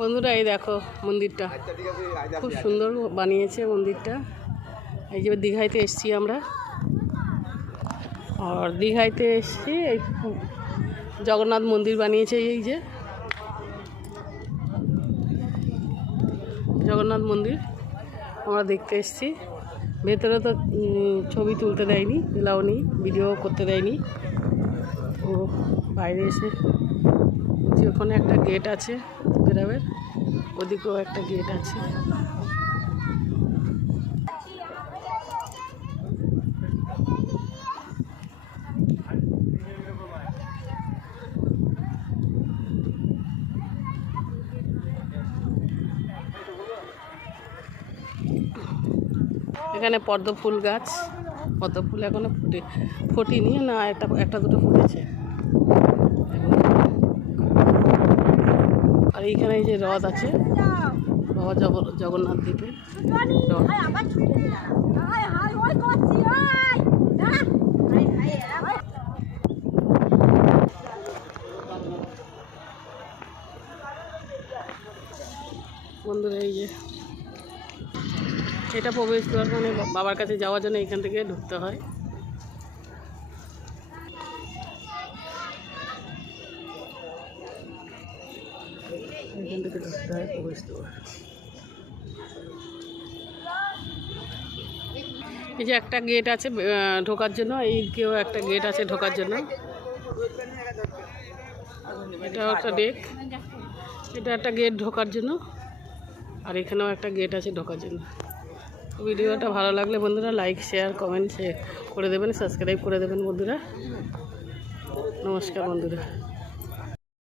বন্ধুরা এই দেখো মন্দিরটা খুব সুন্দর বানিয়েছে মন্দিরটা। এই যে দীঘাইতে এসছি আমরা, আর দীঘাইতে এসছি এই জগন্নাথ মন্দির বানিয়েছে। এই যে জগন্নাথ মন্দির আমরা দেখতে এসছি। ভেতরে তো ছবি তুলতে দেয়নি, এলাও নেই, ভিডিও করতে দেয়নি। ও বাইরে এসে ওখানে একটা গেট আছে বেরাবের, ওদিকেও একটা গেট আছে। এখানে পদ্ম ফুল গাছ, পদ্ম ফুল এখনো ফোটেনি, না একটা দুটো ফুটেছে। আর এইখানে এই যে হ্রদ আছে, বাবা জগন্নাথ দ্বীপের বন্ধুরা। এই যে এটা প্রবেশদ্বার, মানে বাবার কাছে যাওয়ার জন্য এখান থেকে ঢুকতে হয়। এখান থেকে ঢুকতে হয় প্রবেশদ্বার। এই যে একটা গেট আছে ঢোকার জন্য, এইদিকেও একটা গেট আছে ঢোকার জন্য। এটাও একটা ডেক, এটা একটা গেট ঢোকার জন্য, আর এখানেও একটা গেট আছে ঢোকার জন্য। ভিডিওটা ভালো লাগলে বন্ধুরা লাইক, শেয়ার, কমেন্ট করে দেবেন, সাবস্ক্রাইব করে দেবেন বন্ধুরা। নমস্কার বন্ধুরা।